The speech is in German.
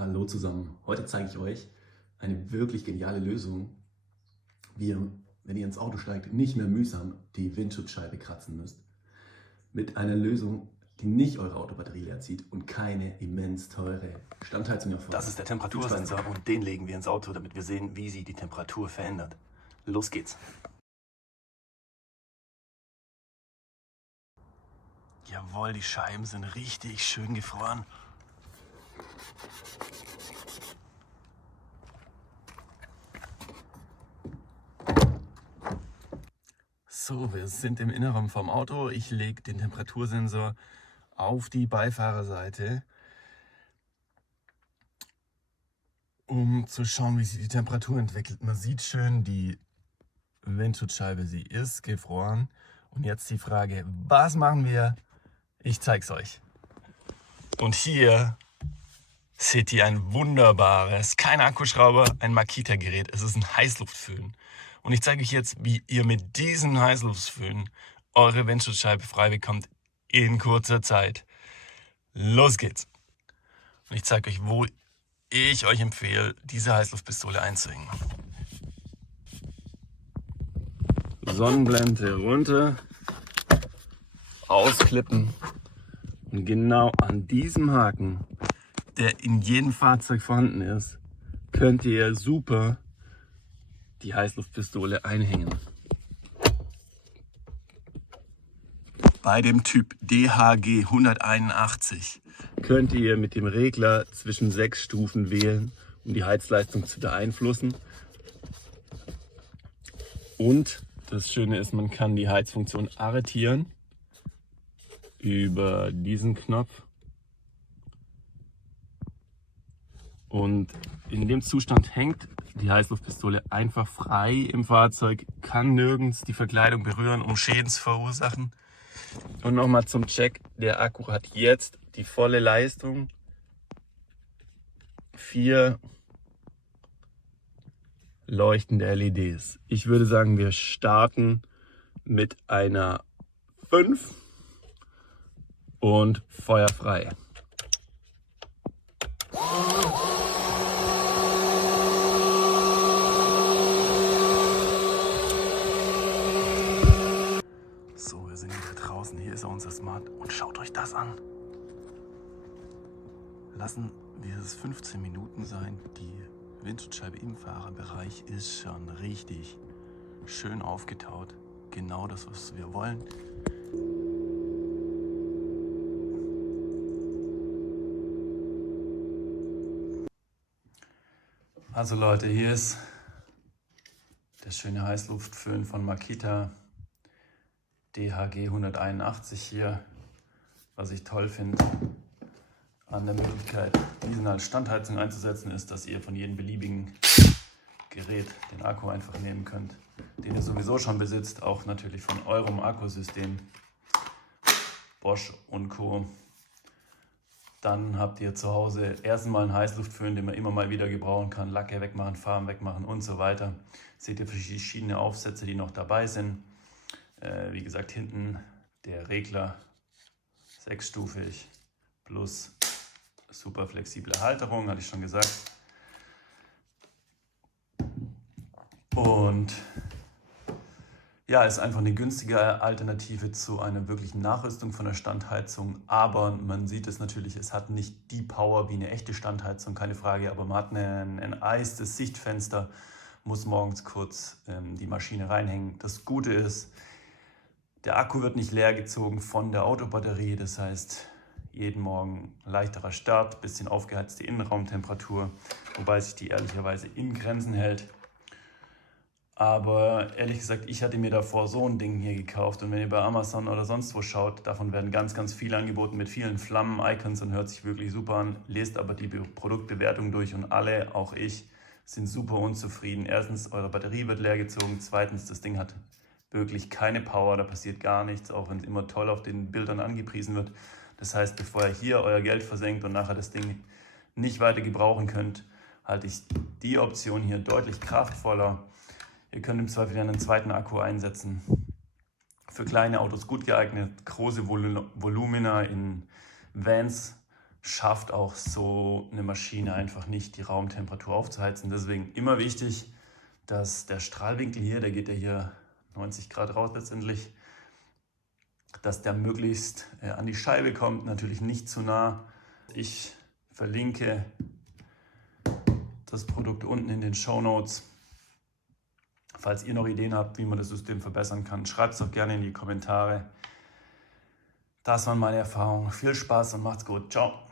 Hallo zusammen, heute zeige ich euch eine wirklich geniale Lösung, wie ihr, wenn ihr ins Auto steigt, nicht mehr mühsam die Windschutzscheibe kratzen müsst. Mit einer Lösung, die nicht eure Autobatterie leer zieht und keine immens teure Standheizung erfordert. Das ist der Temperatursensor und den legen wir ins Auto, damit wir sehen, wie sich die Temperatur verändert. Los geht's. Jawohl, die Scheiben sind richtig schön gefroren. So, wir sind im Inneren vom Auto. Ich lege den Temperatursensor auf die Beifahrerseite, um zu schauen, wie sich die Temperatur entwickelt. Man sieht schön, die Windschutzscheibe, sie ist gefroren. Und jetzt die Frage, was machen wir? Ich zeig's euch. Und hier seht ihr ein wunderbares, kein Akkuschrauber, ein Makita-Gerät. Es ist ein Heißluftföhn. Und ich zeige euch jetzt, wie ihr mit diesem Heißluftföhn eure Windschutzscheibe frei bekommt in kurzer Zeit. Los geht's. Und ich zeige euch, wo ich euch empfehle, diese Heißluftpistole einzuhängen. Sonnenblende runter, ausklippen und genau an diesem Haken, der in jedem Fahrzeug vorhanden ist, könnt ihr super die Heißluftpistole einhängen. Bei dem Typ DHG 181 könnt ihr mit dem Regler zwischen 6 Stufen wählen, um die Heizleistung zu beeinflussen. Und das Schöne ist, man kann die Heizfunktion arretieren über diesen Knopf. Und in dem Zustand hängt die Heißluftpistole einfach frei im Fahrzeug, kann nirgends die Verkleidung berühren, um Schäden zu verursachen. Und nochmal zum Check, der Akku hat jetzt die volle Leistung. 4 leuchtende LEDs. Ich würde sagen, wir starten mit einer 5 und Feuer frei. So, wir sind wieder draußen. Hier ist unser Smart und schaut euch das an. Lassen wir es 15 Minuten sein. Die Windschutzscheibe im Fahrerbereich ist schon richtig schön aufgetaut. Genau das, was wir wollen. Also Leute, hier ist der schöne Heißluftföhn von Makita DHG 181 hier. Was ich toll finde an der Möglichkeit, diesen als Standheizung einzusetzen, ist, dass ihr von jedem beliebigen Gerät den Akku einfach nehmen könnt, den ihr sowieso schon besitzt, auch natürlich von eurem Akkusystem, Bosch und Co. Dann habt ihr zu Hause erstens mal einen Heißluftföhn, den man immer mal wieder gebrauchen kann, Lacke wegmachen, Farben wegmachen und so weiter. Seht ihr verschiedene Aufsätze, die noch dabei sind. Wie gesagt, hinten der Regler 6-stufig plus super flexible Halterung, hatte ich schon gesagt. Und ja, ist einfach eine günstige Alternative zu einer wirklichen Nachrüstung von der Standheizung. Aber man sieht es natürlich, es hat nicht die Power wie eine echte Standheizung, keine Frage. Aber man hat ein eistes Sichtfenster, muss morgens kurz die Maschine reinhängen. Das Gute ist, der Akku wird nicht leer gezogen von der Autobatterie. Das heißt, jeden Morgen leichterer Start, bisschen aufgeheizte Innenraumtemperatur, wobei sich die ehrlicherweise in Grenzen hält. Aber ehrlich gesagt, ich hatte mir davor so ein Ding hier gekauft und wenn ihr bei Amazon oder sonst wo schaut, davon werden ganz, ganz viele angeboten mit vielen Flammen, Icons und hört sich wirklich super an. Lest aber die Produktbewertung durch und alle, auch ich, sind super unzufrieden. Erstens, eure Batterie wird leer gezogen. Zweitens, das Ding hat wirklich keine Power, da passiert gar nichts, auch wenn es immer toll auf den Bildern angepriesen wird. Das heißt, bevor ihr hier euer Geld versenkt und nachher das Ding nicht weiter gebrauchen könnt, halte ich die Option hier deutlich kraftvoller. Ihr könnt im Zweifel einen zweiten Akku einsetzen. Für kleine Autos gut geeignet, große Volumina in Vans schafft auch so eine Maschine einfach nicht, die Raumtemperatur aufzuheizen. Deswegen immer wichtig, dass der Strahlwinkel hier, der geht ja hier 90 Grad raus letztendlich, dass der möglichst an die Scheibe kommt, natürlich nicht zu nah. Ich verlinke das Produkt unten in den Shownotes. Falls ihr noch Ideen habt, wie man das System verbessern kann, schreibt es doch gerne in die Kommentare. Das waren meine Erfahrungen. Viel Spaß und macht's gut. Ciao.